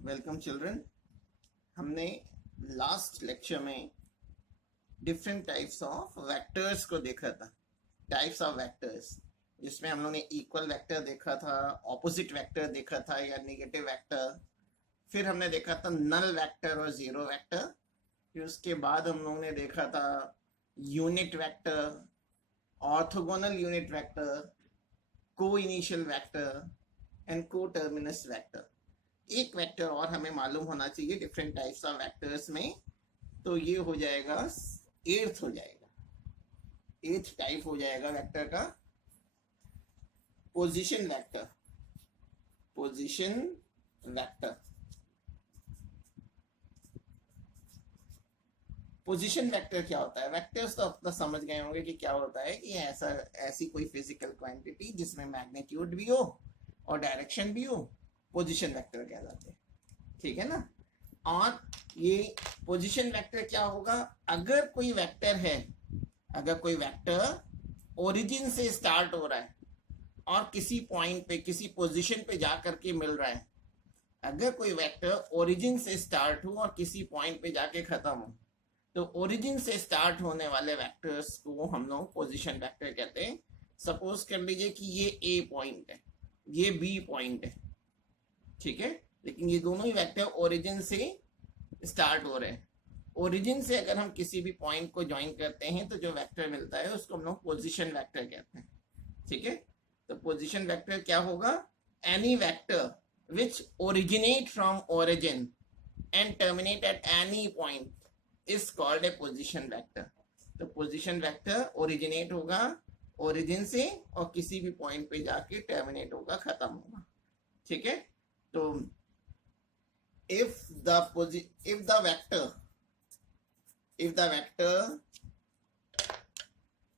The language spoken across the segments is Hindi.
Welcome children. हमने लास्ट लेक्चर में डिफरेंट टाइप्स ऑफ वेक्टर्स को देखा था। टाइप्स ऑफ वेक्टर्स जिसमें हम लोग ने इक्वल वेक्टर देखा था, ऑपोजिट वेक्टर देखा था या नेगेटिव वेक्टर। फिर हमने देखा था नल वेक्टर और जीरो वेक्टर। फिर उसके बाद हम लोग ने देखा था unit vector, orthogonal unit vector, को इनिशियल वेक्टर एंड को टर्मिनस वेक्टर। एक वेक्टर और हमें मालूम होना चाहिए डिफरेंट टाइप्स ऑफ वेक्टर्स में, तो ये हो जाएगा एर्थ हो जाएगा, एर्थ टाइप हो जाएगा वेक्टर का position vector. Position vector, position vector क्या होता है? वेक्टर्स तो अब तक समझ गए होंगे कि क्या होता है कि ऐसी कोई फिजिकल क्वांटिटी जिसमें मैग्नीट्यूड भी हो और डायरेक्शन भी हो, पोजीशन वेक्टर कहलाते हैं। ठीक है ना। और ये पोजीशन वेक्टर क्या होगा? अगर कोई वेक्टर है, अगर कोई वेक्टर ओरिजिन से स्टार्ट हो रहा है और किसी पॉइंट पे, किसी पोजीशन पे जाकर के मिल रहा है, अगर कोई वेक्टर ओरिजिन से स्टार्ट हो और किसी पॉइंट पे जाके खत्म हो, तो ओरिजिन से स्टार्ट होने वाले वेक्टर्स को हम लोग पोजीशन वेक्टर कहते हैं। सपोज कर लीजिए कि ये ए पॉइंट है, ये बी पॉइंट है, ठीक है, लेकिन ये दोनों ही वेक्टर ओरिजिन से स्टार्ट हो रहे हैं। ओरिजिन से अगर हम किसी भी पॉइंट को ज्वाइन करते हैं तो जो वेक्टर मिलता है उसको हम लोग पोजीशन वेक्टर कहते हैं। ठीक है, तो पोजीशन वेक्टर क्या होगा? Any vector which originate from origin and terminate at any point is called a position vector. तो पोजीशन वेक्टर ओरिजिनेट होगा ओरिजिन से और किसी भी पॉइंट पे जाके टर्मिनेट होगा, खत्म होगा। ठीक है, तो if the vector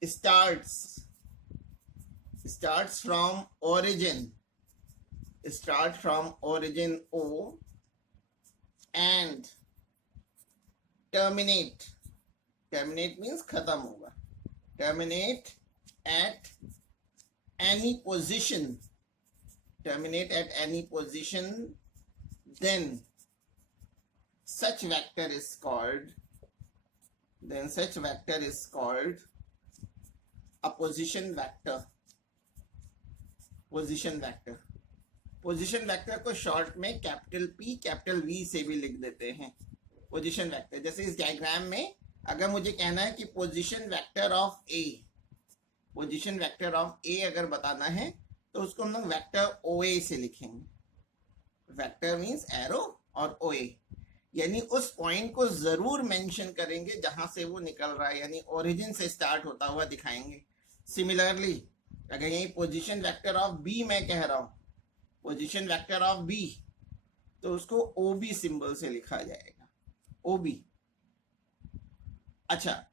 starts from origin O and terminate means खत्म होगा, terminate at any position, then such vector is called a position vector। Position vector को शॉर्ट में कैपिटल P कैपिटल V से भी लिख देते हैं। पोजीशन वेक्टर, जैसे इस डायग्राम में अगर मुझे कहना है कि पोजीशन वेक्टर ऑफ ए अगर बताना है तो उसको हम लोग वेक्टर OA से लिखेंगे। वेक्टर मींस एरो और OA, यानी उस पॉइंट को जरूर मेंशन करेंगे जहां से वो निकल रहा है, यानी ओरिजिन से स्टार्ट होता हुआ दिखाएंगे। सिमिलरली अगर यही पोजीशन वेक्टर ऑफ बी मैं कह रहा हूं, पोजीशन वेक्टर ऑफ बी, तो उसको OB सिंबल से लिखा जाएगा, OB। अच्छा,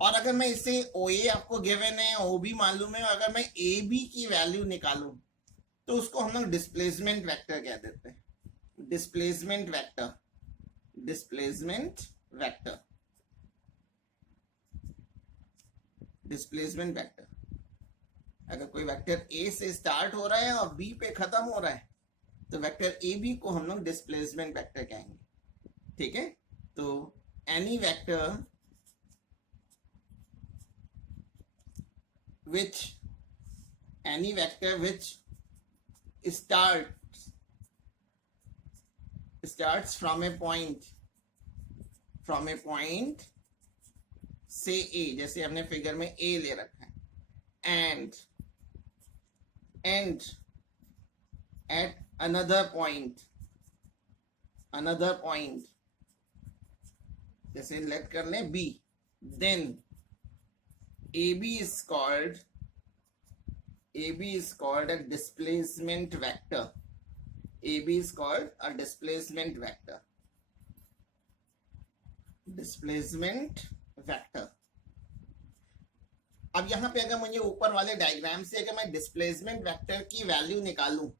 और अगर मैं इसे OA आपको गिवन है, OB मालूम है, अगर मैं AB की वैल्यू निकालूं तो उसको हम लोग डिस्प्लेसमेंट वेक्टर कह देते हैं। डिस्प्लेसमेंट वेक्टर अगर कोई वेक्टर ए से स्टार्ट हो रहा है और बी पे खत्म हो रहा है तो वेक्टर ए बी को हम लोग डिस्प्लेसमेंट वेक्टर कहेंगे। ठीक है, तो any vector which starts from a point से A, जैसे हमने फिगर में A ले रखा है, and end at another point, जैसे लेट कर लें B, then AB is called a displacement vector। AB is called a displacement vector। अब यहां पे अगर मुझे ऊपर वाले डायग्राम से अगर मैं डिस्प्लेसमेंट वेक्टर की वैल्यू निकालूं,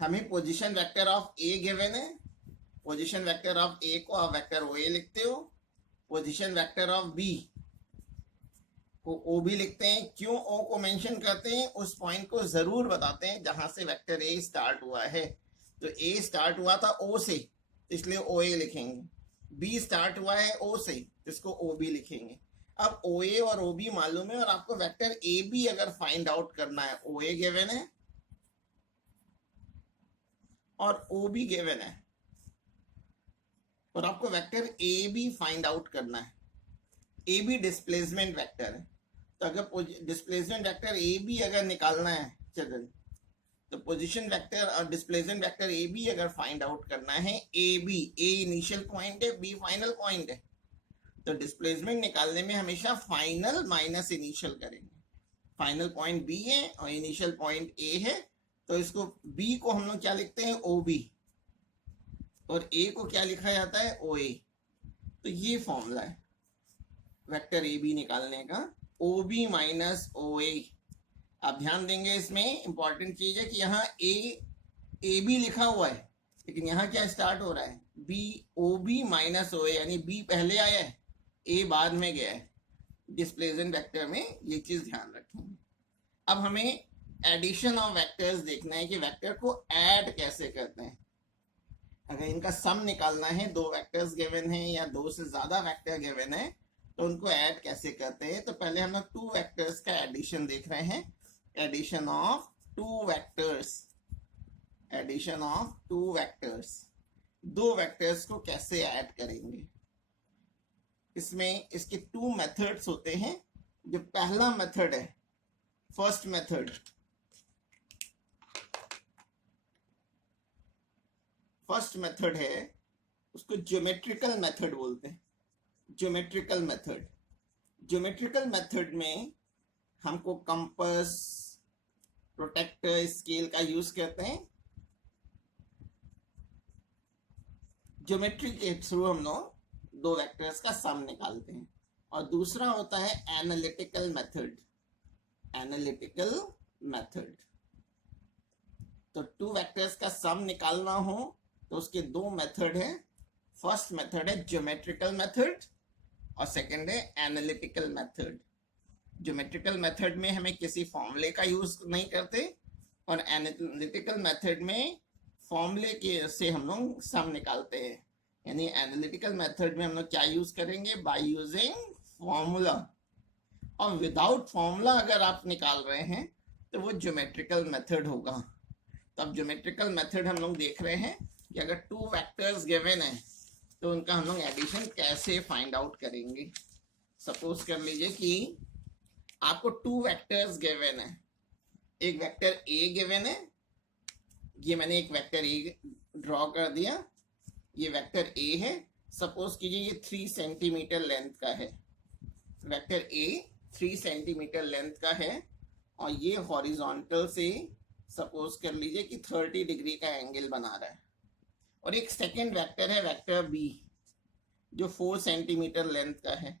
हमें position vector of A given है, पोजीशन वेक्टर ऑफ ए को आप वेक्टर OA लिखते हो, पोजीशन वेक्टर ऑफ बी को ओ भी लिखते हैं। क्यों ओ को मेंशन करते हैं? उस पॉइंट को जरूर बताते हैं जहां से वेक्टर ए स्टार्ट हुआ है। तो ए स्टार्ट हुआ था ओ से, इसलिए ओ ए लिखेंगे। बी स्टार्ट हुआ है ओ से, इसको ओ बी लिखेंगे। अब ओ ए और ओ बी मालूम है, और आपको वेक्टर ए बी अगर फाइंड आउट करना है, ओ ए गिवन है और ओ बी गिवन है, और आपको vector A B find out करना है। ए बी डिस्प्लेसमेंट वेक्टर है, तो अगर डिस्प्लेसमेंट वेक्टर ए बी अगर निकालना है चिल्ड्रन, तो पोजीशन वेक्टर और डिस्प्लेसमेंट वेक्टर ए बी अगर फाइंड आउट करना है, A B, A initial point है, बी फाइनल पॉइंट है, तो डिस्प्लेसमेंट निकालने में हमेशा फाइनल माइनस इनिशियल करेंगे। फाइनल पॉइंट बी है और इनिशियल पॉइंट ए है, तो इसको बी को हम लोग क्या लिखते हैं, ओ बी, और ए को क्या लिखा जाता है, ओ ए। तो ये फॉर्मूला है वेक्टर ए बी निकालने का, ओ बी माइनस ओ ए। आप ध्यान देंगे, इसमें इंपॉर्टेंट चीज है कि यहाँ ए बी लिखा हुआ है, लेकिन यहाँ क्या स्टार्ट हो रहा है, B, O B minus O ए, यानी बी पहले आया है, ए बाद में गया है। डिस्प्लेसमेंट वेक्टर में ये चीज ध्यान रखेंगे। अब हमें एडिशन ऑफ वेक्टर्स देखना है कि वेक्टर को ऐड कैसे करते हैं। अगर इनका सम निकालना है, दो वेक्टर्स गिवन है या दो से ज्यादा वेक्टर गिवन है, तो उनको ऐड कैसे करते हैं। तो पहले हम लोग टू वेक्टर्स का एडिशन देख रहे हैं, addition of two vectors, addition of two vectors. दो वेक्टर्स को कैसे ऐड करेंगे, इसमें इसके टू मेथड्स होते हैं। जो पहला मेथड है, फर्स्ट मेथड, फर्स्ट मेथड है, उसको ज्योमेट्रिकल मेथड बोलते हैं। ज्योमेट्रिकल मेथड, ज्योमेट्रिकल मेथड में हमको कंपास, प्रोटेक्टर, स्केल का यूज करते हैं। ज्योमेट्री के थ्रू हम लोग दो वेक्टर्स का सम निकालते हैं। और दूसरा होता है एनालिटिकल मेथड, एनालिटिकल मेथड। तो टू वेक्टर्स का सम निकालना हो तो उसके दो मेथड है। फर्स्ट मेथड है ज्योमेट्रिकल मेथड और सेकंड है एनालिटिकल मेथड। ज्योमेट्रिकल मेथड में हमें किसी फॉर्मूले का यूज नहीं करते, और एनालिटिकल मेथड में फॉर्मूले के से हम लोग सम निकालते हैं। यानी एनालिटिकल मेथड में हम लोग क्या यूज करेंगे, बाय यूजिंग फॉर्मूला। और विदाउट फॉर्मूला अगर आप निकाल रहे हैं तो वो ज्योमेट्रिकल मेथड होगा। तो अब ज्योमेट्रिकल मेथड हम लोग देख रहे हैं कि अगर टू वेक्टर्स गिवन है तो उनका हम लोग एडिशन कैसे फाइंड आउट करेंगे। सपोज कर लीजिए कि आपको टू वेक्टर्स गिवन है, एक वेक्टर ए गिवन है, ये मैंने एक वेक्टर ए ड्रॉ कर दिया, ये वेक्टर ए है। सपोज कीजिए ये 3 सेंटीमीटर लेंथ का है, वेक्टर ए 3 सेंटीमीटर लेंथ का है, और ये हॉरिजॉन्टल से सपोज कर लीजिए कि 30 डिग्री का एंगल बना रहा है। और एक सेकंड वेक्टर है, वेक्टर बी, जो 4 सेंटीमीटर लेंथ का है,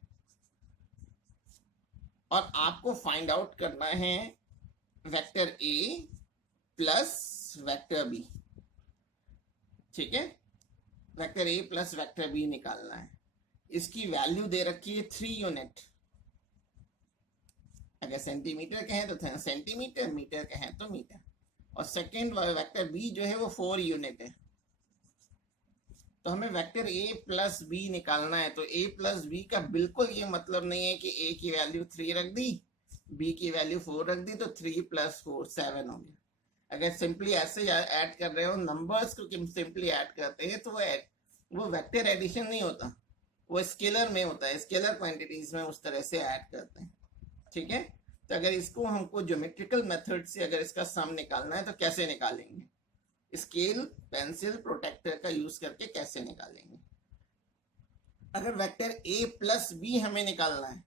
और आपको फाइंड आउट करना है vector A plus vector B. ठीक है, vector A plus vector B निकालना है। इसकी वैल्यू दे रखी है 3 यूनिट। अगर सेंटीमीटर के हैं तो सेंटीमीटर, मीटर के हैं तो मीटर। और सेकेंड वेक्टर बी जो है वो 4 यूनिट है। तो हमें वेक्टर ए प्लस बी निकालना है। तो ए प्लस बी का बिल्कुल ये मतलब नहीं है कि ए की वैल्यू 3 रख दी, बी की वैल्यू 4 रख दी, तो 3 + 4 7 हो गया। अगर सिंपली ऐसे ऐड कर रहे हो, नंबर्स को सिंपली ऐड करते हैं, तो वो वेक्टर एडिशन नहीं होता, वो स्केलर में होता है, स्केलर क्वांटिटीज में उस तरह से ऐड करते हैं। ठीक है, तो अगर इसको हमको ज्योमेट्रिकल मेथड से अगर इसका सम निकालना है तो कैसे निकालेंगे, स्केल, पेंसिल, प्रोटेक्टर का यूज करके कैसे निकालेंगे। अगर वेक्टर ए प्लस बी हमें निकालना है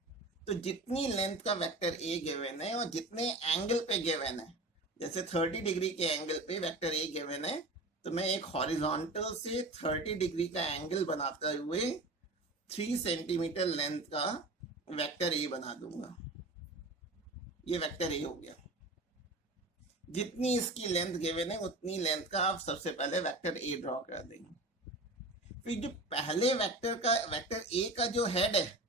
तो जितनी लेंथ का वेक्टर ए गिवन है और जितने एंगल पे गिवन है, जैसे 30 डिग्री के एंगल पे वेक्टर ए गिवन है, तो मैं एक हॉरिजॉन्टल से 30 डिग्री का एंगल बनाते हुए 3 सेंटीमीटर लेंथ का वेक्टर ए बना दूंगा। ये वेक्टर ए हो गया। जितनी इसकी लेंथ गिवन है उतनी लेंथ का आप सबसे पहले वेक्टर ए ड्रॉ कर देंगे। फिर जो पहले वेक्टर ए का जो हेड है,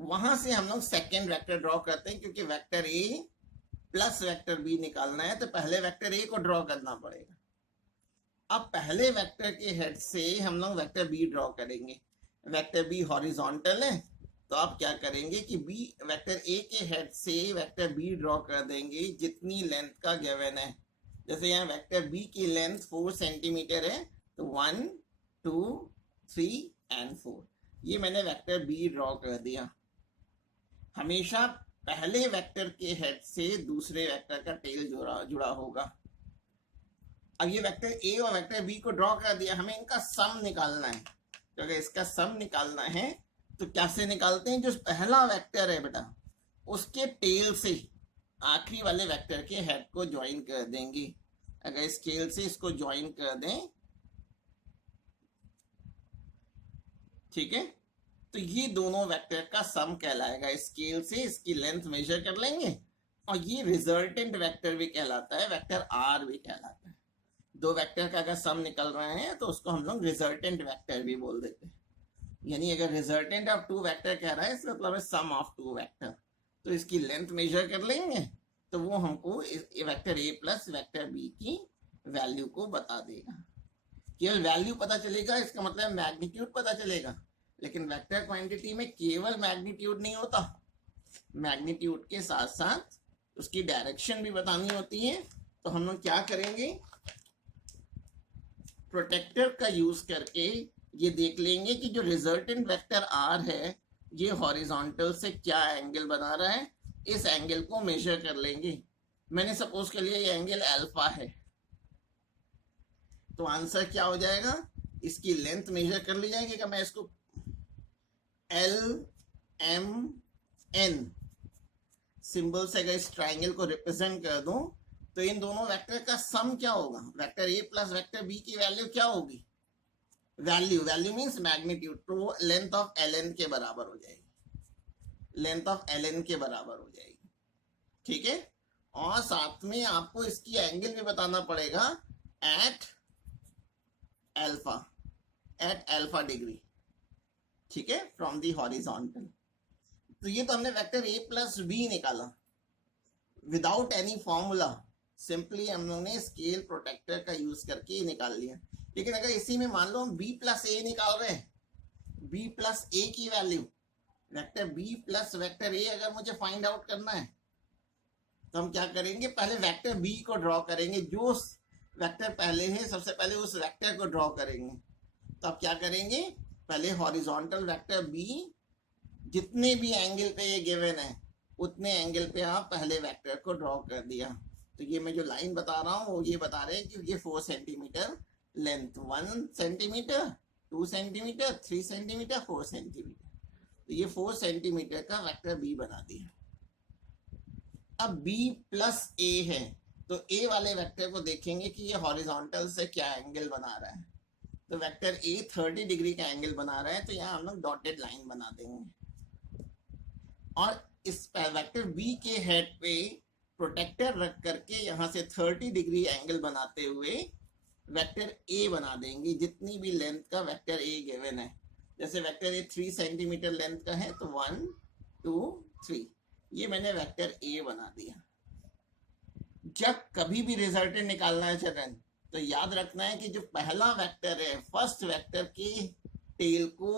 वहां से हम लोग सेकेंड वेक्टर ड्रॉ करते हैं, क्योंकि vector A plus vector B निकालना है तो पहले वेक्टर ए को ड्रॉ करना पड़ेगा। अब पहले वेक्टर के हेड से हम लोग वेक्टर बी ड्रॉ करेंगे। वेक्टर बी हॉरिजॉन्टल है, तो आप क्या करेंगे कि बी वेक्टर ए के हेड से वेक्टर बी ड्रॉ कर देंगे जितनी लेंथ का गिवन है। जैसे यहाँ वेक्टर बी की लेंथ 4 सेंटीमीटर है, तो 1 2 3 एंड 4, ये मैंने वेक्टर बी ड्रॉ कर दिया। हमेशा पहले वेक्टर के हेड से दूसरे वेक्टर का टेल जुड़ा होगा। अब ये वेक्टर ए और वेक्टर बी को ड्रॉ कर दिया, हमें इनका सम निकालना है। तो अगर इसका सम निकालना है तो कैसे निकालते हैं? जो पहला वेक्टर है बेटा, उसके टेल से आखिरी वाले वेक्टर के हेड को ज्वाइन कर देंगे। अगर स्केल से इसको ज्वाइन कर दें, ठीक है, तो ये दोनों वेक्टर का सम कहलाएगा। स्केल से इसकी लेंथ मेजर कर लेंगे, और ये रिजल्टेंट वेक्टर भी कहलाता है, वेक्टर आर भी कहलाता है। दो वेक्टर का अगर सम निकल रहे हैं तो उसको हम लोग रिजल्टेंट वेक्टर भी बोल देते हैं। यानी अगर रिजल्टेंट ऑफ टू वेक्टर कह रहा है, इसका मतलब है सम ऑफ टू वेक्टर, तो इसकी लेंथ मेजर कर लेंगे तो वो हमको vector A plus vector B की वैल्यू को बता देगा। केवल वैल्यू पता चलेगा, इसका मतलब मैग्नीट्यूड पता चलेगा। लेकिन वेक्टर क्वांटिटी में केवल मैग्नीट्यूड नहीं होता, मैग्नीट्यूड के साथ साथ उसकी डायरेक्शन भी बतानी होती है। तो हम लोग क्या करेंगे, प्रोटेक्टर का यूज करके ये देख लेंगे कि जो रिजल्टेंट वेक्टर आर है ये हॉरिजॉन्टल से क्या एंगल बना रहा है, इस एंगल को मेजर कर लेंगे। मैंने सपोज कर लिया ये एंगल अल्फा है, तो आंसर क्या हो जाएगा, इसकी लेंथ मेजर कर ली जाएगी। कि मैं इसको एल एम एन सिंबल से अगर इस ट्राइंगल को रिप्रेजेंट कर दूं, तो इन दोनों वेक्टर का सम क्या होगा, vector A plus vector B की वैल्यू क्या होगी, वैल्यू मींस मैग्नीट्यूड, तो लेंथ ऑफ एल एन के बराबर हो जाएगी, लेंथ ऑफ एल एन के बराबर हो जाएगी। ठीक है, और साथ में आपको इसकी एंगल भी बताना पड़ेगा एट अल्फा डिग्री, ठीक है, फ्रॉम दी हॉरिजॉन्टल। तो ये तो हमने वेक्टर ए प्लस बी निकाला विदाउट एनी फॉर्मूला, सिंपली हम लोगों ने स्केल प्रोटेक्टर का यूज करके निकाल लिया। लेकिन अगर इसी में मान लो हम बी प्लस ए निकाल रहे हैं, बी प्लस ए की value, vector B plus vector A अगर मुझे फाइंड आउट करना है, तो हम क्या करेंगे, पहले वेक्टर बी को ड्रॉ करेंगे। जो वेक्टर पहले है सबसे पहले उस वेक्टर को ड्रॉ करेंगे। तो आप क्या करेंगे, पहले हॉरिजॉन्टल वेक्टर बी, जितने भी एंगल पे ये गिवन है उतने एंगल पे आप पहले वेक्टर को ड्रॉ कर दिया। तो ये मैं जो लाइन बता रहा हूँ वो ये बता रहे हैं कि ये 4 centimetre length, 1 centimetre, 2 centimetre, 3 centimetre, 4 centimetre, तो ये 4 सेंटीमीटर का वेक्टर बी बना दिया। अब बी प्लस ए है, तो ए वाले वेक्टर को देखेंगे कि ये हॉरिजॉन्टल से क्या एंगल बना रहा है। तो वेक्टर ए 30 डिग्री का एंगल बना रहा है, तो यहाँ हम लोग डॉटेड लाइन बना देंगे। और इस वेक्टर बी के हेड पे प्रोटेक्टर रख करके यहाँ से 30 डिग्री एंगल बनाते हुए वेक्टर ए बना देंगे, जितनी भी लेंथ का वेक्टर ए गिवन है। जैसे वेक्टर ए 3 सेंटीमीटर लेंथ का है, तो 1 2 3, ये मैंने वेक्टर ए बना दिया। जब कभी भी रिजल्टेंट निकालना है चिल्ड्रन, तो याद रखना है कि जो पहला वेक्टर है, फर्स्ट वेक्टर के टेल को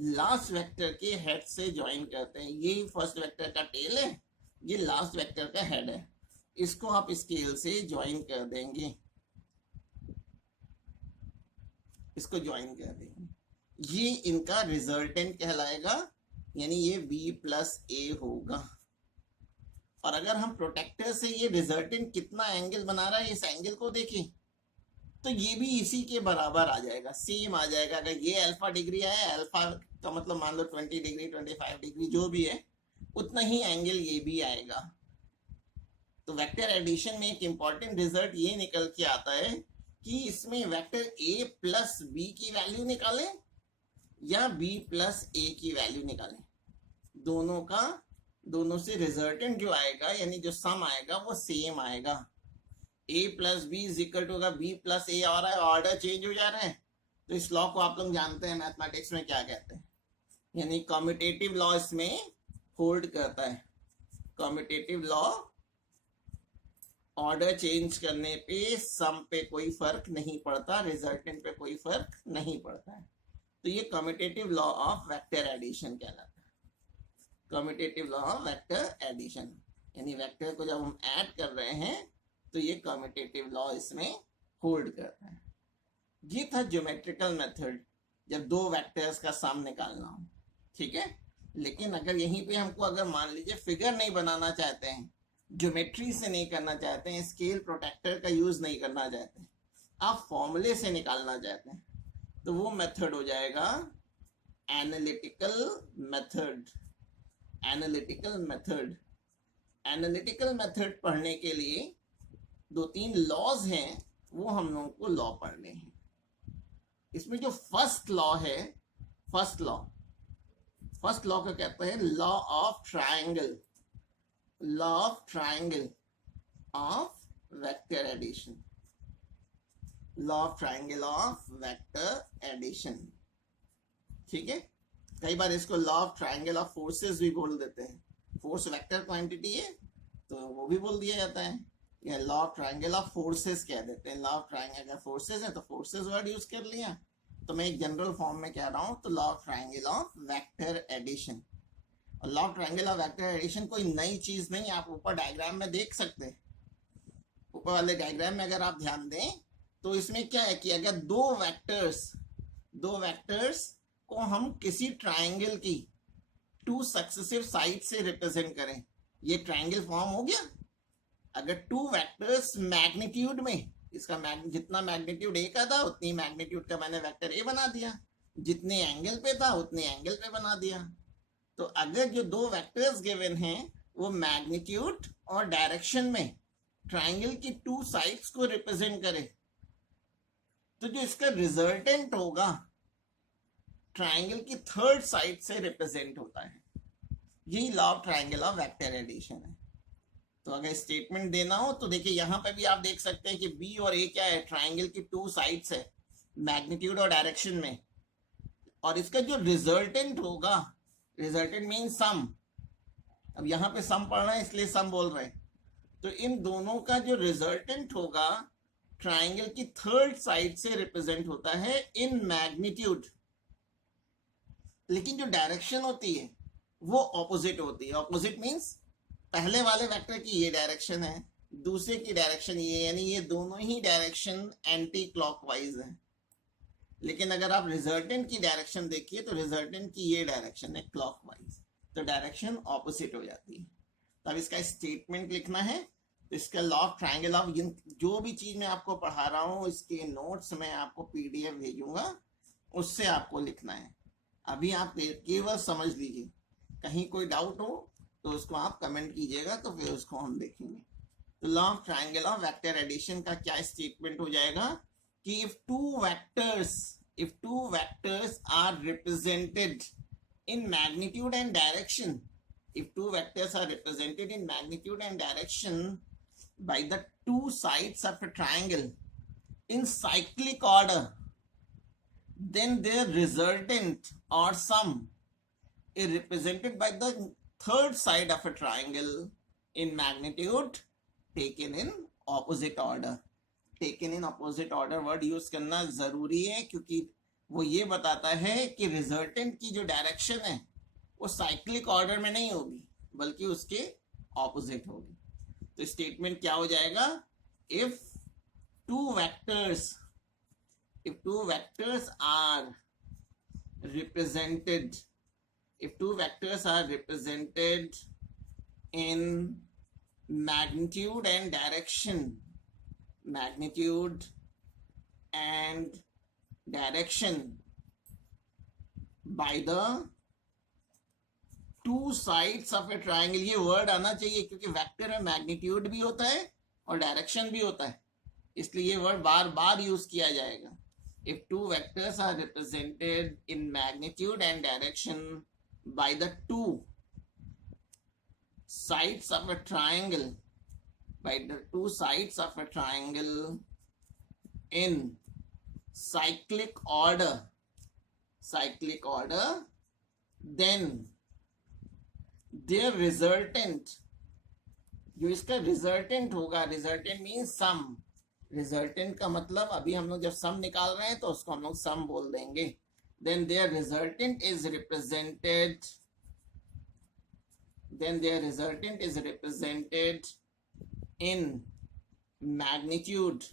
लास्ट वेक्टर के हेड से ज्वाइन करते हैं। ये फर्स्ट वेक्टर का टेल है, ये लास्ट वेक्टर का हेड है, इसको आप स्केल से ज्वाइन कर देंगे, इसको ज्वाइन कर देंगे, ये इनका रिजल्टेंट कहलाएगा, यानी ये बी प्लस ए होगा। और अगर हम प्रोटेक्टर से ये रिजल्टेंट कितना एंगल बना रहा है, इस एंगल को देखें, तो ये भी इसी के बराबर आ जाएगा, सेम आ जाएगा। अगर ये अल्फा डिग्री है, अल्फा का मतलब मान लो 20 डिग्री 25 डिग्री जो भी है, उतना ही एंगल ये भी आएगा। तो वेक्टर एडिशन में एक इंपॉर्टेंट रिजल्ट ये निकल के आता है कि इसमें वेक्टर ए प्लस बी की वैल्यू निकालें या बी प्लस ए की वैल्यू निकालें, दोनों से रिजल्टेंट जो आएगा, यानी जो सम आएगा वो सेम आएगा। a plus B is equal to, अगर b प्लस ए आ रहा है, ऑर्डर चेंज हो जा रहा है, तो इस लॉ को आप लोग जानते हैं मैथमेटिक्स में क्या कहते हैं, यानी कम्यूटेटिव लॉ इसमें होल्ड करता है। कम्यूटेटिव लॉ ऑर्डर चेंज करने पे सम पे कोई फर्क नहीं पड़ता, रिजल्टेंट पे कोई फर्क नहीं पड़ता है। तो ये commutative law of vector addition कहलाता है, commutative law of vector addition. यानी वेक्टर को जब हम ऐड कर रहे हैं तो ये कम्यूटेटिव लॉ इसमें होल्ड करता है। ये था ज्योमेट्रिकल मेथड, जब दो वेक्टर्स का सम निकालना हो, ठीक है। लेकिन अगर यहीं पे हमको अगर मान लीजिए फिगर नहीं बनाना चाहते हैं, ज्योमेट्री से नहीं करना चाहते हैं, स्केल प्रोटेक्टर का यूज नहीं करना चाहते हैं, आप फॉर्मूले से निकालना चाहते हैं, तो वो मेथड हो जाएगा analytical method. Analytical method, analytical method पढ़ने के लिए दो तीन लॉज हैं, वो हम लोगों को लॉ पढ़ने हैं। इसमें जो फर्स्ट लॉ है, फर्स्ट लॉ का कहते हैं law of triangle, law of triangle of vector addition, law of triangle of vector addition, ठीक है। कई बार इसको law of triangle of forces भी बोल देते हैं, फोर्स वेक्टर क्वांटिटी है तो वो भी बोल दिया जाता है, या law of triangle of forces कह देते हैं। लॉ ऑफ ट्रायंगल अगर फोर्सेस है तो फोर्सेस वर्ड यूज कर लिया, तो मैं एक जनरल फॉर्म में कह रहा हूं, तो law of triangle of vector addition. और law of triangle of vector addition कोई नई चीज नहीं, आप ऊपर डायग्राम में देख सकते हैं। ऊपर वाले डायग्राम में अगर आप ध्यान दें तो इसमें क्या है कि अगर दो वेक्टर्स को हम किसी ट्रायंगल की टू सक्सेसिव साइड से रिप्रेजेंट करें, ये ट्रायंगल फॉर्म हो गया। अगर टू वेक्टर्स मैग्नीट्यूड में, इसका जितना मैग्नीट्यूड ए का था उतनी मैग्नीट्यूड का मैंने वेक्टर ए बना दिया, जितने एंगल पे था उतने एंगल पे बना दिया। तो अगर जो दो वेक्टर्स गिवन हैं वो मैग्नीट्यूड और डायरेक्शन में ट्रायंगल की टू साइड्स को रिप्रेजेंट करे, तो जो इसका रिजल्टेंट होगा ट्रायंगल की थर्ड साइड से रिप्रेजेंट होता है। यही law of triangle of vector addition है। तो अगर स्टेटमेंट देना हो तो देखिए यहां पे भी आप देख सकते हैं कि बी और ए क्या है, ट्रायंगल की टू साइड्स है मैग्नीट्यूड और डायरेक्शन में, और इसका जो रिजल्टेंट होगा, रिजल्टेंट मीन सम, अब यहां पे सम पढ़ना है इसलिए सम बोल रहे हैं, तो इन दोनों का जो रिजल्टेंट होगा ट्रायंगल की थर्ड साइड से रिप्रेजेंट होता है इन मैग्नीट्यूड। लेकिन जो डायरेक्शन होती है वो ऑपोजिट होती है। ऑपोजिट मीन्स पहले वाले वेक्टर की ये डायरेक्शन है, दूसरे की डायरेक्शन ये, यानी ये दोनों ही डायरेक्शन एंटी क्लॉकवाइज है। लेकिन अगर आप रिजल्टेंट की डायरेक्शन देखिए तो रिजल्टेंट की ये डायरेक्शन है क्लॉकवाइज, तो डायरेक्शन ऑपोजिट हो जाती है। तब इसका स्टेटमेंट लिखना है, तो इसका लॉ ऑफ ट्रायंगल ऑफ, जो भी चीज मैं आपको पढ़ा रहा हूँ इसके नोट्स में आपको पीडीएफ भेजूंगा, उससे आपको लिखना है। अभी आप केवल समझ लीजिए, कहीं कोई डाउट हो तो उसको आप कमेंट कीजिएगा, तो फिर उसको हम देखेंगे। तो law of triangle of vector addition का क्या स्टेटमेंट हो जाएगा कि if two vectors are represented in magnitude and direction, if two vectors are represented in magnitude and direction by the two sides of a triangle in cyclic order, then their resultant or sum is represented by the third side of a triangle in magnitude taken in opposite order. taken in opposite order word use करना जरूरी है, क्योंकि वो ये बताता है कि रिजल्टेंट की जो डायरेक्शन है वो साइक्लिक ऑर्डर में नहीं होगी बल्कि उसके ऑपोजिट होगी। तो स्टेटमेंट क्या हो जाएगा, if two vectors are represented in magnitude and direction by the two sides of a triangle, ये वर्ड आना चाहिए क्योंकि वेक्टर में मैग्नीट्यूड भी होता है और डायरेक्शन भी होता है, इसलिए ये वर्ड बार बार यूज किया जाएगा। If two vectors are represented in magnitude and direction by the two sides of a triangle, in cyclic order, then their resultant जो इसका रिजल्टेंट होगा, रिजल्टेंट मीन सम, रिजल्टेंट का मतलब अभी हम लोग जब सम निकाल रहे हैं तो उसको हम लोग सम बोल देंगे. Then their resultant is represented, then their resultant is represented in magnitude,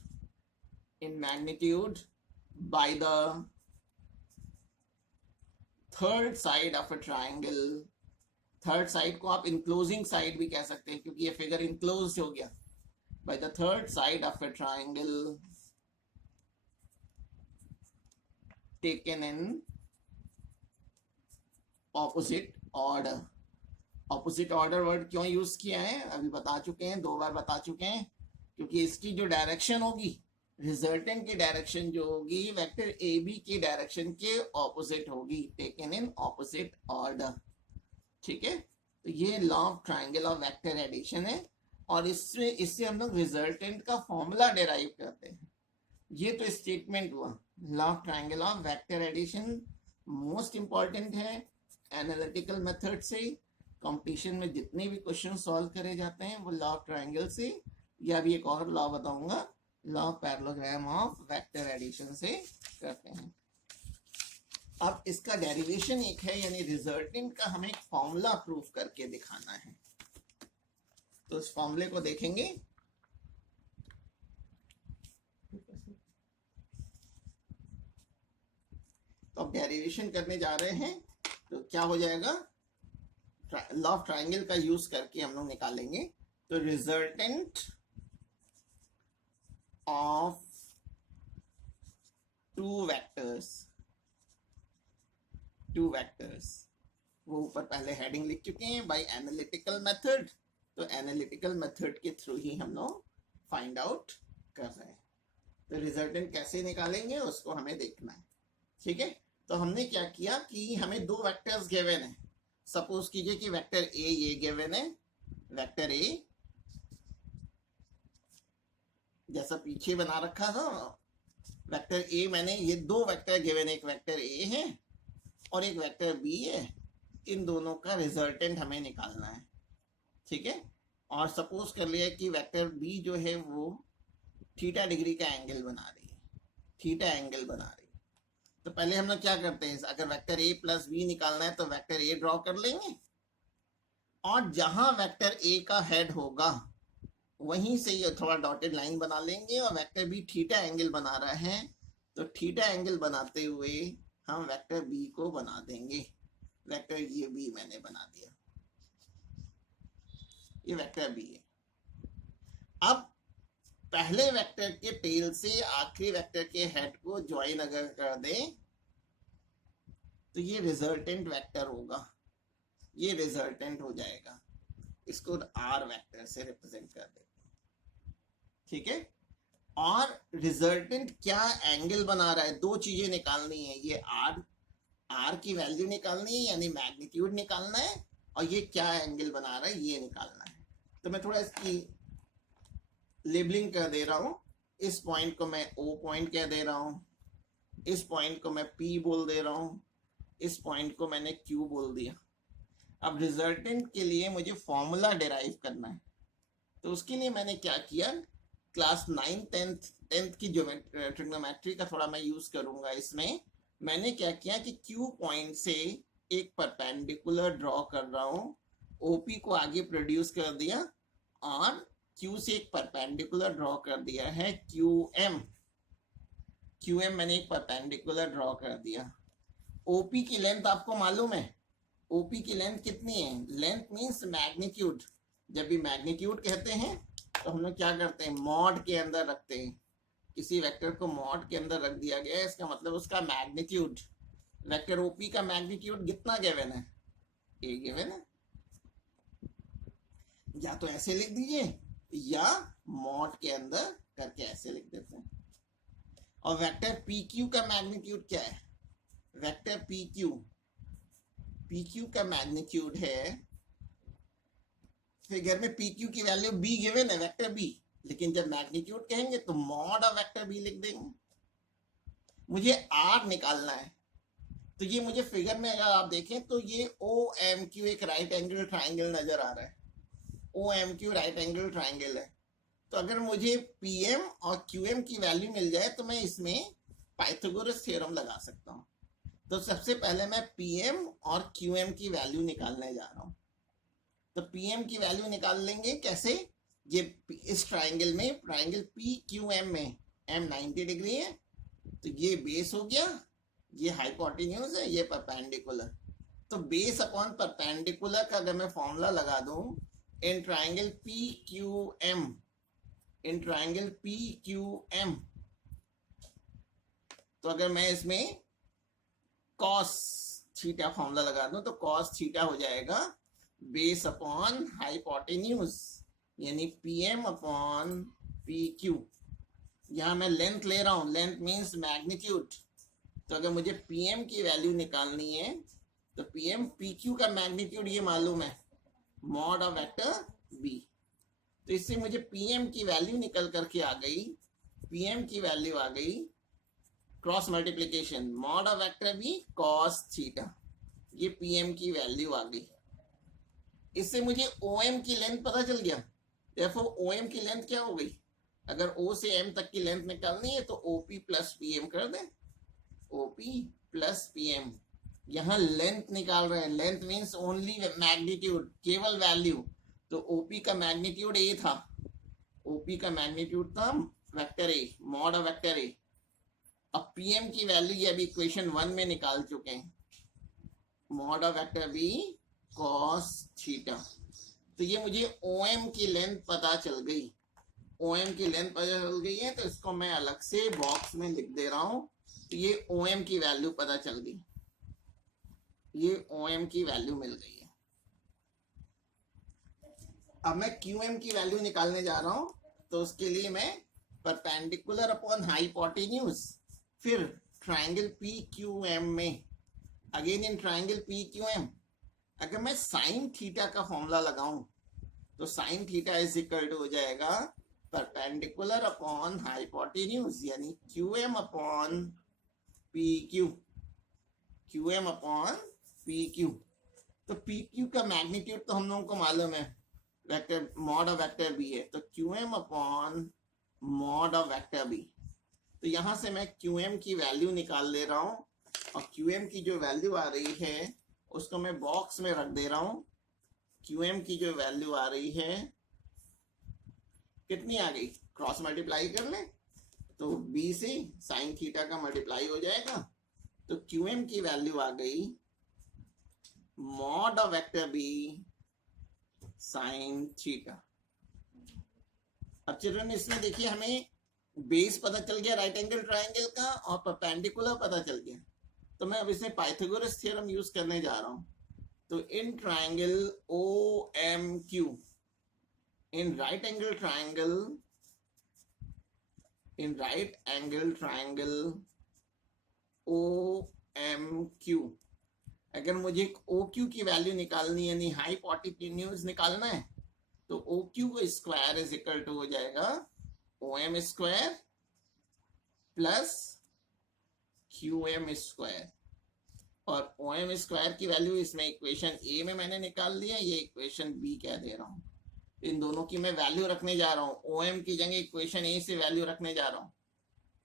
by the third side of a triangle. Third side को आप इनक्लोजिंग साइड भी कह सकते हैं क्योंकि ये फिगर इनक्लोज हो गया. by the third side of a triangle taken in opposite order. Opposite order word क्यों यूज किया है अभी बता चुके हैं, 2 बार बता चुके हैं. क्योंकि इसकी जो डायरेक्शन होगी, रिजल्टेंट की डायरेक्शन जो होगी वेक्टर ए बी की डायरेक्शन के ऑपोजिट होगी, टेकन इन ऑपोजिट ऑर्डर. ठीक है, तो ये law of triangle of vector addition है और इससे हम लोग रिजल्टेंट का फॉर्मूला डिराइव करते हैं. ये तो स्टेटमेंट हुआ. Law of triangle of vector addition most important है एनालिटिकल मेथड से. कंपटीशन में जितने भी क्वेश्चन सॉल्व करे जाते हैं वो लॉ ऑफ ट्रायंगल से, या भी एक और लॉ बताऊंगा, law of parallelogram of vector addition से करते हैं. अब इसका डेरिवेशन एक है, यानी रिजल्टेंट का हमें एक फॉर्मूला प्रूफ करके दिखाना है. तो इस फॉर्मूले को देखेंगे. तो अब डेरिवेशन करने जा रहे हैं तो क्या हो जाएगा, लॉ ऑफ ट्रायंगल का यूज करके हम लोग निकालेंगे. तो रिजल्टेंट ऑफ टू वेक्टर्स, वो ऊपर पहले हेडिंग लिख चुके हैं, बाय एनालिटिकल मेथड. तो एनालिटिकल मेथड के थ्रू ही हम लोग फाइंड आउट कर रहे हैं. तो रिजल्टेंट कैसे निकालेंगे उसको हमें देखना है. ठीक है, तो हमने क्या किया कि हमें 2 वेक्टर्स गिवन है. सपोज कीजिए कि वेक्टर ए ये गिवन है, वेक्टर ए जैसा पीछे बना रखा था वेक्टर ए, मैंने ये 2 वेक्टर गिवन, एक वेक्टर ए है और एक वेक्टर बी है. इन दोनों का रिजल्टेंट हमें निकालना है. ठीक है, और सपोज कर लिया कि वेक्टर बी जो है वो थीटा डिग्री का एंगल बना रही है, थीटा एंगल बना रही है. तो पहले हम लोग क्या करते हैं, अगर वेक्टर ए प्लस बी निकालना है तो वेक्टर ए ड्रॉ कर लेंगे और जहां वेक्टर ए का हेड होगा वहीं से ये थोड़ा डॉटेड लाइन बना लेंगे. और वेक्टर बी थीटा एंगल बना रहा है तो थीटा एंगल बनाते हुए हम वेक्टर बी को बना देंगे. वेक्टर ये बी मैंने बना दिया, ये वेक्टर बी है. अब पहले वेक्टर के टेल से आखिरी वेक्टर के हेड को ज्वाइन अगर कर दें तो ये रिजल्टेंट वेक्टर होगा, ये रिजल्टेंट हो जाएगा. इसको आर वेक्टर से रिप्रेजेंट कर देते हैं. ठीक है, और रिजल्टेंट क्या एंगल बना रहा है, 2 चीजें निकालनी है. ये आर की वैल्यू निकालनी है यानी मैग्नीट्यूड निकालना है, और ये क्या एंगल बना रहा है ये निकालना है. तो मैं थोड़ा इसकी लेबलिंग कर दे रहा हूं. इस पॉइंट को मैं ओ पॉइंट कह दे रहा हूं, इस पॉइंट को मैं पी बोल दे रहा हूं, इस पॉइंट को मैंने क्यू बोल दिया. अब रिजल्टेंट के लिए मुझे फॉर्मूला डिराइव करना है. तो उसके लिए मैंने क्या किया, क्लास 9 10th की जो ट्रिग्नोमेट्री का थोड़ा मैं यूज करूंगा. इसमें मैंने क्या किया कि क्यू पॉइंट से एक परपेंडिकुलर ड्रॉ कर रहा हूं, ओपी को आगे प्रोड्यूस कर दिया और क्यू से एक परपेंडिकुलर ड्रॉ कर दिया है क्यू एम मैंने एक परपेंडिकुलर ड्रॉ कर दिया. ओपी की लेंथ आपको मालूम है, ओपी की लेंथ कितनी है, लेंथ मींस मैग्नीट्यूड. जब भी मैग्नीट्यूड कहते हैं तो हम लोग क्या करते हैं, मॉड के अंदर रखते हैं. किसी वेक्टर को मॉड के अंदर रख दिया गया है, इसका मतलब उसका मैग्नीट्यूड. वेक्टर ओपी का मैग्नीट्यूड कितना गिवन है, ए गिवन है. या तो ऐसे लिख दीजिए या मॉड के अंदर करके ऐसे लिख देते हैं. और वेक्टर पी क्यू का मैग्नीट्यूड क्या है, वेक्टर पी क्यू का मैग्नीट्यूड है, फिगर में पी क्यू की वैल्यू बी गिवन है, वेक्टर बी, लेकिन जब मैग्नीट्यूड कहेंगे तो मॉड ऑफ वेक्टर बी लिख देंगे. मुझे आर निकालना है. तो ये मुझे फिगर में अगर आप देखें तो ये ओ एम क्यू एक राइट एंगल ट्राइंगल नजर आ रहा है. O M Q right angle triangle है, तो अगर मुझे पी एम और क्यू एम की वैल्यू मिल जाए तो मैं इसमें पाइथागोरस थ्योरम लगा सकता हूँ। तो सबसे पहले मैं पी एम और क्यू एम की वैल्यू निकालने जा रहा हूँ। तो पी एम की वैल्यू निकाल लेंगे कैसे, ये इस ट्राइंगल में, ट्राइंगल पी क्यू एम में एम 90 डिग्री है, तो ये बेस हो गया, ये हाइपोटेन्यूज है, ये परपेंडिकुलर। तो बेस अपॉन परपेंडिकुलर का अगर मैं फॉर्मूला लगा दूं, in triangle P Q M, in triangle P Q M, तो अगर मैं इसमें कॉस थीटा फॉर्मूला लगा दूं तो कॉस थीटा हो जाएगा बेस अपॉन हाइपोटेन्यूज, यानी P M upon P Q. यहां मैं लेंथ ले रहा हूं, लेंथ मीन्स मैग्नीट्यूड। तो अगर मुझे पी एम की वैल्यू निकालनी है तो पी एम पी क्यू का मैग्नीट्यूड ये मालूम है, मॉड ऑफ वेक्टर बी। तो इससे मुझे पी एम की वैल्यू निकल करके आ गई, पी एम की वैल्यू आ गई cross multiplication mod of vector B cos theta, ये पी एम की वैल्यू आ गई। इससे मुझे ओ एम की लेंथ पता चल गया। देखो ओ एम की लेंथ क्या हो गई, अगर ओ से एम तक की लेंथ निकालनी है तो ओपी प्लस पी एम कर दें, ओपी प्लस पी एम। यहाँ लेंथ निकाल रहे हैं, लेंथ मीन्स ओनली मैग्नीट्यूड, केवल वैल्यू। तो ओपी का मैग्नीट्यूड ए था, ओपी का मैग्नीट्यूड था vector A, mod of vector ए। अब पीएम की वैल्यू ये अभी इक्वेशन 1 में निकाल चुके हैं, mod of vector B cos theta. तो ये मुझे ओएम की लेंथ पता चल गई, ओएम की लेंथ पता चल गई है, तो इसको मैं अलग से बॉक्स में लिख दे रहा हूं। तो ये ओएम की वैल्यू पता चल गई, ये ओएम की वैल्यू मिल गई है। अब मैं क्यूएम की वैल्यू निकालने जा रहा हूं, तो उसके लिए मैं परपेंडिकुलर अपॉन हाइपोटेन्यूज, फिर ट्राइंगल पी क्यू एम में, again in triangle P Q M अगर मैं साइन थीटा का फॉर्मूला लगाऊं तो sine theta is equal to हो जाएगा परपेंडिकुलर अपॉन हाइपोटेन्यूज, यानी Q M upon P Q, Q M upon P Q. तो पी क्यू का मैग्नीट्यूड तो हम लोगों को मालूम है, vector mod of vector B है, तो Q M upon mod of vector B. तो यहां से मैं क्यू एम की वैल्यू निकाल ले रहा हूं, और क्यू एम की जो वैल्यू आ रही है उसको मैं बॉक्स में रख दे रहा हूं। क्यू एम की जो वैल्यू आ रही है कितनी आ गई, क्रॉस मल्टीप्लाई कर ले तो बी से साइन थीटा का मल्टीप्लाई हो जाएगा, तो क्यू एम की वैल्यू आ गई mod of vector B sine theta. अब चिल्ड्रन इसमें देखिए हमें बेस पता चल गया राइट एंगल ट्राइंगल का, और परपेंडिकुलर पता चल गया। तो मैं अब इसमें पाइथागोरस थ्योरम यूज करने जा रहा हूं। तो in triangle O M Q, in right angle triangle, in right angle triangle O M Q, अगर मुझे ओ क्यू की वैल्यू निकालनी है, यानी हाइपोटेन्यूज निकालना है, तो ओ क्यू का स्क्वायर इज इक्वल टू हो जाएगा O M square plus Q M square. और ओ एम स्क्वायर की वैल्यू इसमें इक्वेशन ए में मैंने निकाल लिया, ये इक्वेशन बी कह दे रहा हूं। इन दोनों की मैं वैल्यू रखने जा रहा हूं, ओ एम की जगह इक्वेशन ए से वैल्यू रखने जा रहा हूं,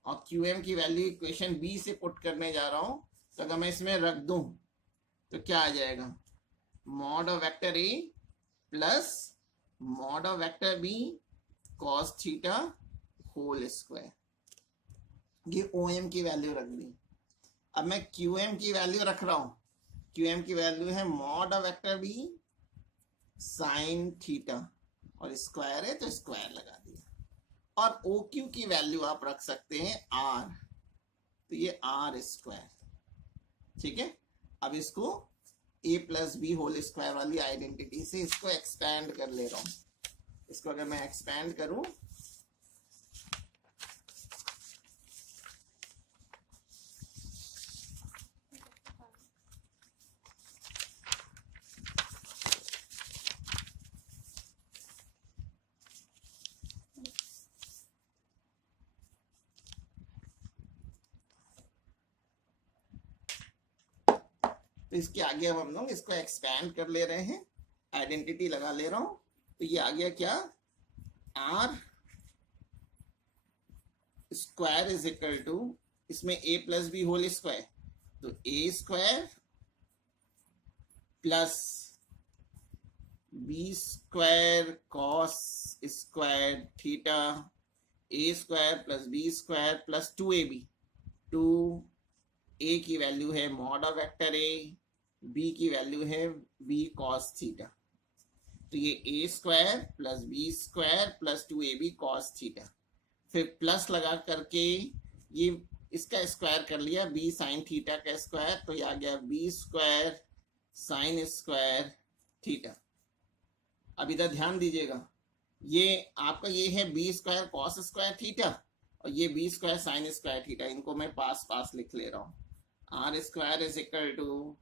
और क्यू एम की वैल्यू इक्वेशन बी से पुट करने जा रहा हूं। तो अगर मैं इसमें रख दूं तो क्या आ जाएगा, mod of vector A plus mod of vector B cos theta whole square, ये ओ एम की वैल्यू रख दी। अब मैं क्यू एम की वैल्यू रख रहा हूं, क्यू एम की वैल्यू है mod of vector B sine theta, और स्क्वायर है तो स्क्वायर लगा दिया। और ओ क्यू की वैल्यू आप रख सकते हैं आर, तो ये आर स्क्वायर, ठीक है। अब इसको ए प्लस बी होल स्क्वायर वाली आइडेंटिटी से इसको एक्सपैंड कर ले रहा हूं। इसको अगर मैं एक्सपैंड करूं तो इसके आगे अब हम लोग इसको एक्सपैंड कर ले रहे हैं, आइडेंटिटी लगा ले रहा हूं। तो ये आ गया क्या, R square is equal to, इसमें A plus B whole square, तो A square plus B square cos square theta, A square plus B square plus 2ab, 2a की वैल्यू है mod of vector A, b की वैल्यू है b कॉस थीटा, तो ये a square plus B square plus 2ab cos theta, फिर प्लस लगा करके ये इसका स्क्वायर कर लिया b साइन थीटा का स्क्वायर, तो ये आ गया b square sine square theta. अब इधर ध्यान दीजिएगा, ये आपका ये है B square cos square theta और ये B square sine square theta, इनको मैं पास पास लिख ले रहा हूँ। R square is equal to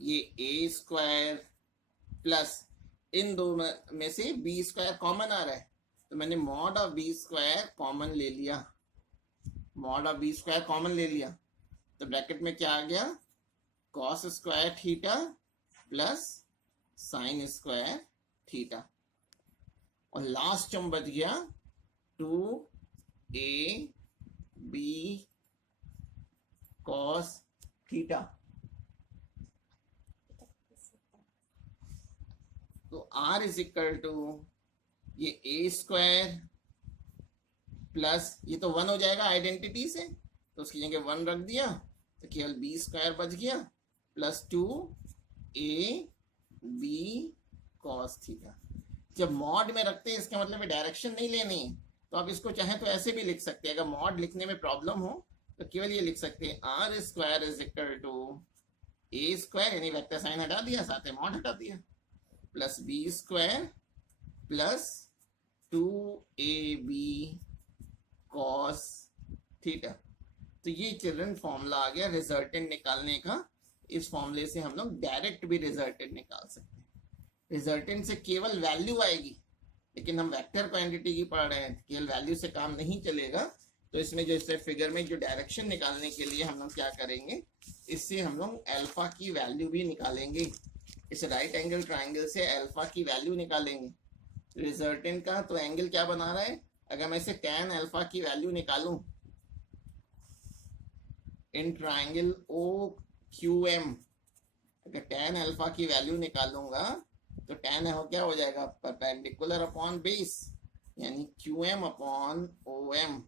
ये ए स्क्वायर प्लस इन दो में से बी स्क्वायर कॉमन आ रहा है, तो मैंने mod of B square common ले लिया, mod of B square common ले लिया, तो ब्रैकेट में क्या आ गया, cos square theta plus sine square theta, और लास्ट टर्म बच गया 2ab cos थीटा। तो r इज इक्वल टू ये a स्क्वायर प्लस ये तो 1 हो जाएगा आइडेंटिटी से, तो उसकी जगह 1 रख दिया, तो केवल b स्क्वायर बच गया प्लस 2ab cos थीटा। जब मॉड में रखते हैं इसका मतलब डायरेक्शन नहीं लेनी है, तो आप इसको चाहें तो ऐसे भी लिख सकते हैं, अगर मॉड लिखने में प्रॉब्लम हो तो केवल ये लिख सकते हैं R square is equal to A square, यानी वेक्टर साइन हटा दिया, साथ में मॉड हटा दिया, plus B square plus 2ab cos theta. तो ये चिल्ड्रन फॉर्मूला आ गया रिजल्टेंट निकालने का। इस फॉर्मूले से हम लोग डायरेक्ट भी रिजल्टेंट निकाल सकते हैं। रिजल्टेंट से केवल वैल्यू आएगी, लेकिन हम वेक्टर क्वांटिटी की पढ़ रहे हैं, केवल वैल्यू से काम नहीं चलेगा। तो इसमें जैसे फिगर में जो डायरेक्शन निकालने के लिए हम लोग क्या करेंगे, इससे हम लोग अल्फा की वैल्यू भी निकालेंगे, इस राइट एंगल ट्राइंगल से अल्फा की वैल्यू निकालेंगे। रिजल्टेंट का तो एंगल क्या बना रहा है, अगर मैं इसे tan अल्फा की वैल्यू निकालूं इन ट्राइंगल OQM, अगर tan अल्फा की वैल्यू निकालूंगा तो tan क्या हो जाएगा, परपेंडिकुलर अपॉन बेस, यानी QM अपॉन OM।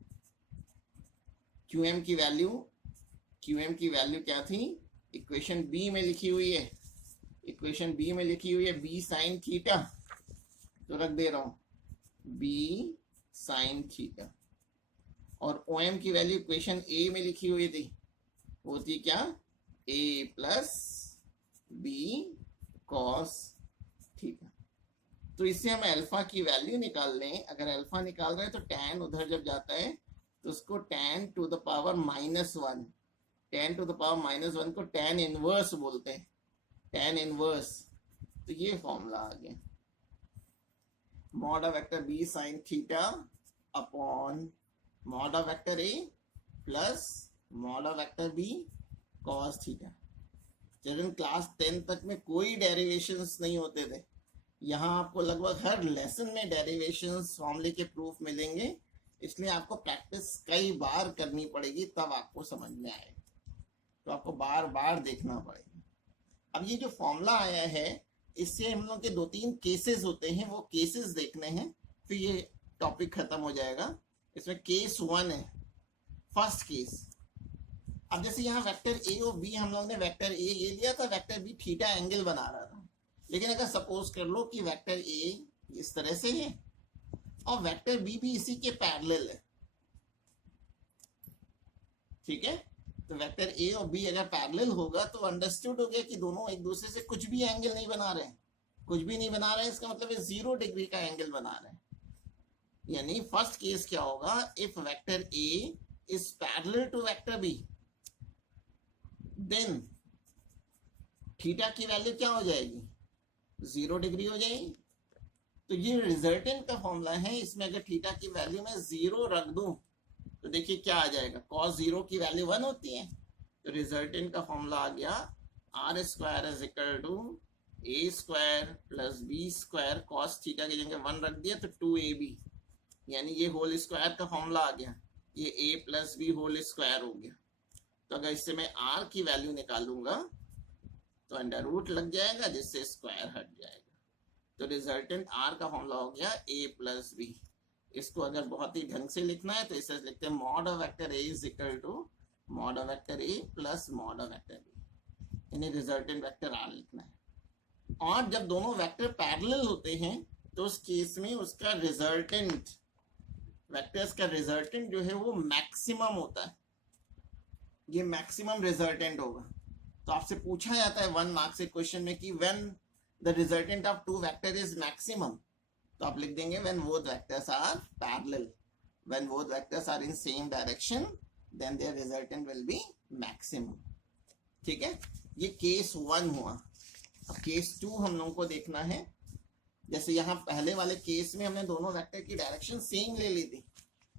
QM की वैल्यू क्या थी, इक्वेशन बी में लिखी हुई है, इक्वेशन बी में लिखी हुई है बी साइन थीटा, तो रख दे रहा हूं बी साइन थीटा, और OM की वैल्यू इक्वेशन ए में लिखी हुई थी, वो थी क्या, a plus B cos theta. तो इससे हम अल्फा की वैल्यू निकाल लें, अगर अल्फा निकाल रहे हैं तो tan उधर जब जाता है तो उसको tan to the power -1, tan to the power -1 को tan इनवर्स बोलते हैं, tan इनवर्स। तो ये फॉर्मूला आ गया, mod of vector B sine theta upon mod of vector A plus mod of vector B cos theta. Children class 10 तक में कोई डेरिवेशंस नहीं होते थे, यहाँ आपको लगभग हर लेसन में डेरिवेशंस फॉर्मूले के प्रूफ मिलेंगे, इसलिए आपको प्रैक्टिस कई बार करनी पड़ेगी तब आपको समझ में आएगा, तो आपको बार बार देखना पड़ेगा। अब ये जो फॉर्मूला आया है इससे हम लोग के 2-3 केसेस होते हैं, वो केसेस देखने हैं, फिर ये टॉपिक खत्म हो जाएगा। इसमें केस 1 है, फर्स्ट केस। अब जैसे यहाँ वेक्टर ए और बी, हम लोग ने वेक्टर ए ये लिया था, वेक्टर बी थीटा एंगल बना रहा था, लेकिन अगर सपोज कर लो कि वेक्टर ए इस तरह से है और वेक्टर बी भी इसी के पैरेलल है, ठीक है, तो वेक्टर ए और बी अगर पैरेलल होगा तो अंडरस्टूड हो गया कि दोनों एक दूसरे से कुछ भी एंगल नहीं बना रहे हैं, कुछ भी नहीं बना रहे हैं, इसका मतलब 0 डिग्री का एंगल बना रहे हैं। यानी फर्स्ट केस क्या होगा, if vector A is parallel to vector B, then theta की वैल्यू क्या हो जाएगी, 0 डिग्री हो जाएगी। तो ये रिजल्टेंट का फॉर्मूला है, इसमें अगर थीटा की वैल्यू में 0 रख दूं तो देखिए क्या आ जाएगा, cos 0 की वैल्यू 1 होती है, तो रिजल्टेंट का फॉर्मूला आ गया r² is equal to A square plus B square cos theta की जगह 1 रख दिया तो 2ab, यानी ये होल स्क्वायर का फॉर्मूला आ गया, ये a plus B whole square हो गया। तो अगर इससे मैं r की वैल्यू निकालूंगा तो अंडर रूट लग जाएगा, जिससे स्क्वायर हट जाएगा। तो रिजल्टेंट r का फॉर्मूला हो गया a प्लस बी। इसको अगर बहुत ही ढंग से लिखना है तो इसे लिखते हैं mod of vector a is equal to mod of vector a plus mod of vector b, यानी रिजल्टेंट वेक्टर r लिखना है। और जब दोनों वेक्टर पैरेलल होते हैं तो उस केस में उसका रिजल्टेंट, वेक्टर्स का रिजल्टेंट जो है वो मैक्सिमम होता है, ये मैक्सिमम रिजल्टेंट होगा। तो आपसे पूछा जाता है 1 मार्क्स से क्वेश्चन में कि when the resultant of two vector is maximum, तो आप लिख देंगे when both vectors are parallel, when both vectors are in same direction then their resultant will be maximum. ठीक है, ये केस 1 हुआ। अब केस 2 हम लोगों को देखना है। जैसे यहाँ पहले वाले केस में हमने दोनों वेक्टर की डायरेक्शन सेम ले ली थी,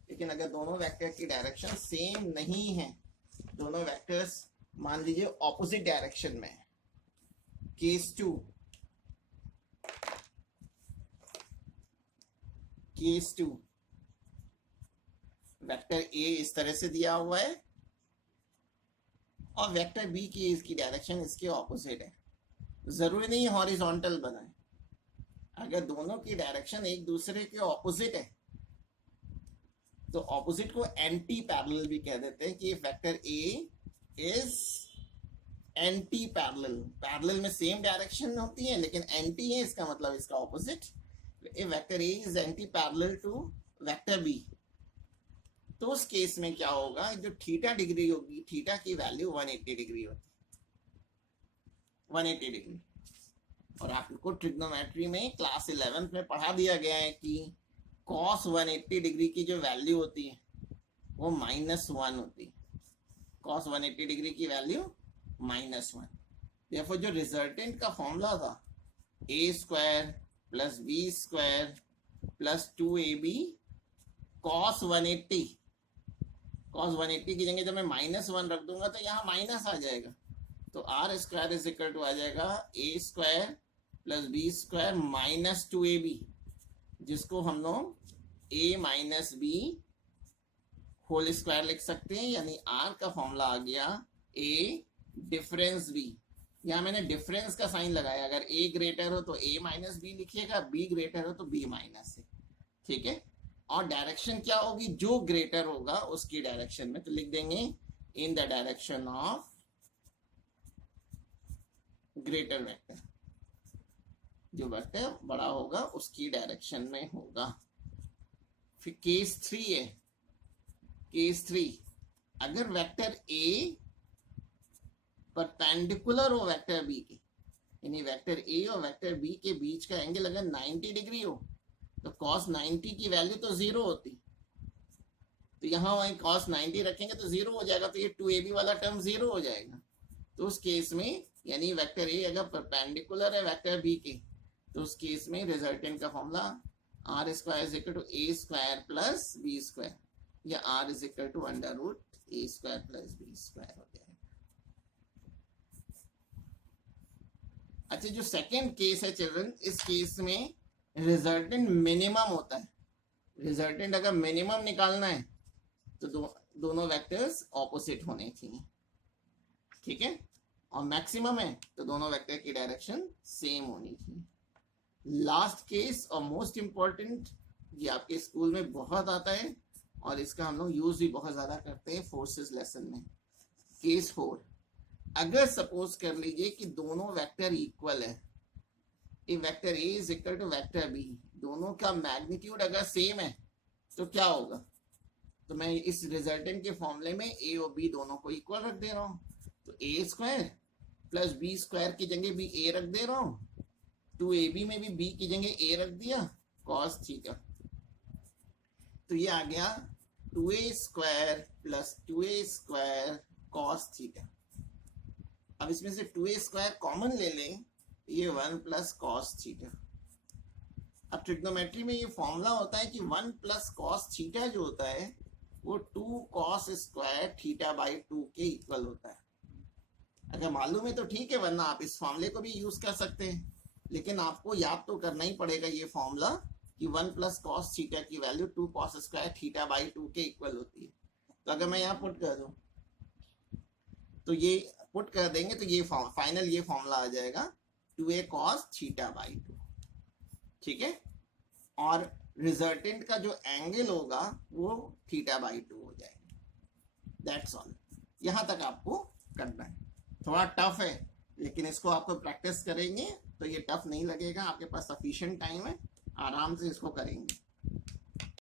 लेकिन अगर दोनों वेक्टर की डायरेक्शन सेम नहीं है, दोनों वेक्टर्स मान लीजिए ऑपोजिट डायरेक्शन में है, केस 2 वेक्टर ए इस तरह से दिया हुआ है और वेक्टर बी की इसकी डायरेक्शन इसके ऑपोजिट है। जरूरी नहीं हॉरिजॉन्टल बनाए, अगर दोनों की डायरेक्शन एक दूसरे के ऑपोजिट है तो ऑपोजिट को एंटी पैरेलल भी कह देते हैं कि vector A is anti parallel. Parallel में सेम डायरेक्शन होती है लेकिन एंटी है, इसका मतलब इसका opposite. Vector A is anti parallel to vector B, तो उस केस में क्या होगा, जो थीटा डिग्री होगी, थीटा की वैल्यू 180 डिग्री होती है, 180 डिग्री। और आपको ट्रिग्नोमेट्री में क्लास 11 में पढ़ा दिया गया है कि cos 180 डिग्री की जो वैल्यू होती है वो -1 होती है। cos 180 डिग्री की वैल्यू -1। देखो जो रिजल्टेंट का फॉर्मूला था a square plus b square plus 2ab cos 180, cos 180 की जगह जब मैं -1 रख दूंगा तो यहाँ माइनस आ जाएगा, तो r square is equal to आ जाएगा a square plus B square minus 2ab, जिसको हम लोग a minus B whole square लिख सकते हैं, यानी r का फॉर्मूला आ गया a डिफरेंस b। यहाँ मैंने डिफरेंस का साइन लगाया, अगर a ग्रेटर हो तो a माइनस बी लिखिएगा, b ग्रेटर हो तो b माइनस है। ठीक है, और डायरेक्शन क्या होगी, जो ग्रेटर होगा उसकी डायरेक्शन में, तो लिख देंगे in the direction of greater vector, जो वेक्टर बड़ा होगा उसकी डायरेक्शन में होगा। फिर केस 3 है, केस 3 अगर वेक्टर ए परपेंडिकुलर हो वेक्टर बी के, यानी वेक्टर ए और वेक्टर बी के बीच का एंगल अगर 90 डिग्री हो तो cos 90 की वैल्यू तो 0 होती, तो यहाँ वहीं cos 90 रखेंगे तो 0 हो जाएगा, तो ये 2ab वाला टर्म 0 हो जाएगा। तो उस केस में यानी वेक्टर ए अगर परपेंडिकुलर है वेक्टर बी के, तो उस केस में रिजल्टेंट का formula R square is equal to A square plus B square, या R is equal to under root A square plus B square हो जाएगा। अच्छा, जो सेकेंड केस है चिल्ड्रन, इस केस में रिजल्टेंट मिनिमम होता है। रिजल्टेंट अगर मिनिमम निकालना है तो दोनों वेक्टर्स ऑपोजिट होने चाहिए। ठीक है, और मैक्सिमम है तो दोनों वेक्टर की डायरेक्शन सेम होनी चाहिए। लास्ट केस और मोस्ट इंपॉर्टेंट, ये आपके स्कूल में बहुत आता है और इसका हम लोग यूज भी बहुत ज्यादा करते हैं फोर्सेस लेसन में। केस 4, अगर सपोज कर लीजिए कि दोनों वेक्टर इक्वल है, vector A is equal to vector B, दोनों का मैग्नीट्यूड अगर सेम है तो क्या होगा, तो मैं इस रिजल्टेंट के फॉर्मूले में ए और बी दोनों को इक्वल रख दे रहा हूं, तो A square plus B square की जगह भी ए रख दे रहा हूं, 2ab में भी b की जगह a रख दिया cos थीटा, तो ये आ गया 2a square plus 2a square cos theta. अब इसमें से 2a स्क्वायर कॉमन ले लें, ये 1 प्लस cos थीटा। अब ट्रिग्नोमेट्री में ये फॉर्मूला होता है कि 1 प्लस cos थीटा जो होता है वो 2 cos स्क्वायर थीटा बाई 2 के इक्वल होता है। अगर मालूम है तो ठीक है, वरना आप इस फॉर्मूले को भी यूज कर सकते हैं, लेकिन आपको याद तो करना ही पड़ेगा ये फॉर्मूला कि 1 प्लस कॉस थीटा की value 2 cos square theta by 2 के इक्वल होती है। तो अगर मैं यहाँ पुट कर दूं तो ये पुट कर देंगे तो ये फाइनल ये फॉर्मूला आ जाएगा 2a cos थीटा बाई 2, ठीक है। और रिजल्टेंट का जो एंगल होगा वो थीटा बाई 2 हो जाएगा। That's all. यहां तक आपको करना है। थोड़ा टफ है, लेकिन इसको आपको प्रैक्टिस करेंगे तो ये टफ नहीं लगेगा। आपके पास सफिशिएंट टाइम है, आराम से इसको करेंगे।